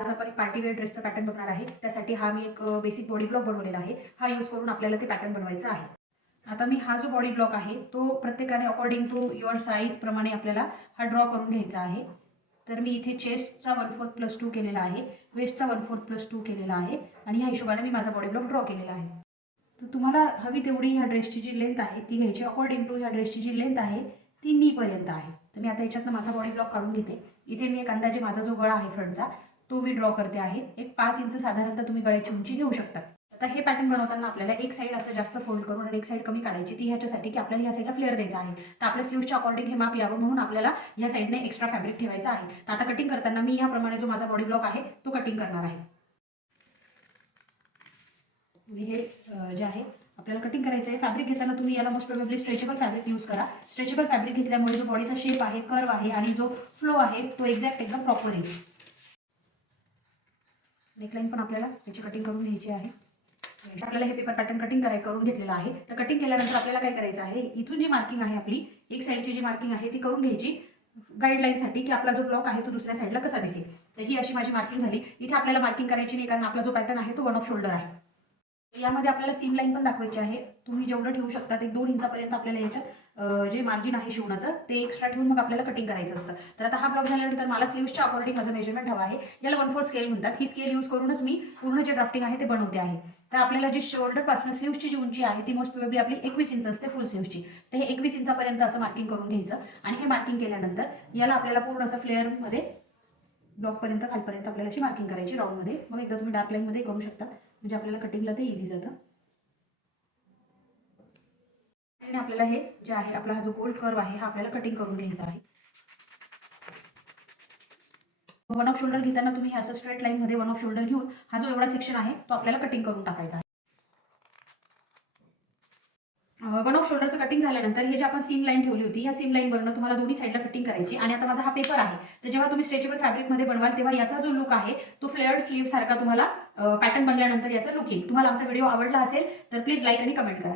आज आपण एक पार्टी वेअर ड्रेसचा पॅटर्न बघणार आहे. त्यासाठी हा मी एक बेसिक बॉडी ब्लॉक बनवलेला आहे. हा यूज करून आपल्याला ते पॅटर्न बनवायचं आहे. आता मी हा जो बॉडी ब्लॉक आहे तो प्रत्येकाने अकॉर्डिंग टू युअर साईज प्रमाणे आपल्याला हा ड्रॉ करून घ्यायचा आहे. तर मी इथे चेस्टचा 1/4+2 केलेला आहे, वेस्टचा 1/4+2 केलेला आहे आणि ह्या हिशोबाने मी माझा बॉडी ब्लॉक ड्रॉ केलेला आहे. तर तुम्हाला हवी तेवढी ह्या ड्रेसची जी लेंथ आहे ती घ्यायची. अकॉर्डिंग टू ह्या ड्रेसची जी लेंथ आहे ती नीपर्यंत आहे. तर मी आता याच्यातनं माझा बॉडी ब्लॉक काढून घेते. इथे मी एक अंदाजे माझा जो गळा आहे फ्रंटचा तो मी ड्रॉ करते आहे. एक 5 इंच साधारणतः तुम्ही गळ्याची उंची घेऊ शकता. आता हे पॅटर्न बनवताना आपल्याला एक साईड असं जास्त फोल्ड करून आणि एक साईड कमी काढायची. ती ह्याच्यासाठी की आपल्याला ह्या साईडला फ्लेअर द्यायचा आहे. तर आपल्या स्लीव्हच्या अकॉर्डिंग हे माप यावं म्हणून आपल्याला ह्या साईडने एक्स्ट्रा फॅब्रिक ठेवायचं आहे. तर आता कटिंग करताना मी ह्याप्रमाणे जो माझा बॉडी ब्लॉक आहे तो कटिंग करणार आहे. हे जे आहे आपल्याला कटिंग करायचं आहे. फॅब्रिक घेताना तुम्ही याला most probably stretchable fabric use करा. स्ट्रेचेबल फॅब्रिक घेतल्यामुळे जो बॉडीचा शेप आहे, कर्व आहे आणि जो फ्लो आहे तो एक्झॅक्ट एकदम प्रॉपर येईल. नेकलाईन पण आपल्याला याची कटिंग करून घ्यायची आहे. आपल्याला हे पेपर पॅटर्न कटिंग करून घेतलेला आहे. तर कटिंग केल्यानंतर आपल्याला काय करायचं आहे, इथून जी मार्किंग आहे आपली एक साईडची जी मार्किंग आहे ती करून घ्यायची गाईडलाईनसाठी की आपला जो ब्लॉक आहे तो दुसऱ्या साईडला कसा दिसेल. तर ही अशी माझी मार्किंग झाली. इथे आपल्याला मार्किंग करायची नाही कारण आपला जो पॅटर्न आहे तो 1 ऑफ शोल्डर आहे. यामध्ये आपल्याला सीम लाईन पण दाखवायची आहे. तुम्ही जेवढं ठेवू शकता ते 2 इंचापर्यंत आपल्याला याच्यात जे मार्जिन आहे शिवण्याचं ते एक्स्ट्रा ठेवून मग आपल्याला कटिंग करायचं असतं. तर आता हा ब्लॉक झाल्यानंतर मला स्लीव्सच्या अकॉर्डिंग माझं मेजरमेंट हवं आहे. याला 1/4 स्केल म्हणतात. ही स्केल यूज करूनच मी पूर्ण जे ड्राफ्टिंग आहे ते बनवते आहे. तर आपल्याला जी शोल्डरपासून स्लीव्सची जी उंची आहे ती मोस्ट प्रोबेबली आपली 21 इंच असते फुल स्लीव्सची. तर हे 21 इंचापर्यंत असं मार्किंग करून घ्यायचं आणि हे मार्किंग केल्यानंतर याला आपल्याला पूर्ण असं फ्लेअरमध्ये ब्लॉकपर्यंत खालपर्यंत आपल्याला अशी मार्किंग करायची राऊंडमध्ये. मग एकदा तुम्ही डार्क लाईनमध्ये करू शकता म्हणजे आपल्याला कटिंगला ते इझी जातं. आपल्याला हे जे आहे आपला हा जो गोल्ड कर्व आहे हा आपल्याला कटिंग करून घ्यायचा आहे. 1 ऑफ शोल्डर घेताना तुम्ही असं स्ट्रेट लाईन मध्ये 1 ऑफ शोल्डर घेऊन हा जो एवढा सेक्शन आहे तो आपल्याला कटिंग करून टाकायचा आहे. 1 ऑफ शोल्डरचं कटिंग झाल्यानंतर हे जे आपण सीम लाईन ठेवली होती या सीम लाईन वरनं तुम्हाला दोन्ही साईडला फिटिंग करायची. आणि आता माझा हा पेपर आहे तर जेव्हा तुम्ही स्ट्रेचेबल फॅब्रिकमध्ये बनवाल तेव्हा याचा जो लुक आहे तो फ्लेअर्ड स्लीव्ह सारखा तुम्हाला पॅटर्न बनल्यानंतर याचा लुक येईल. तुम्हाला आमचा व्हिडिओ आवडला असेल तर प्लीज लाईक आणि कमेंट करा.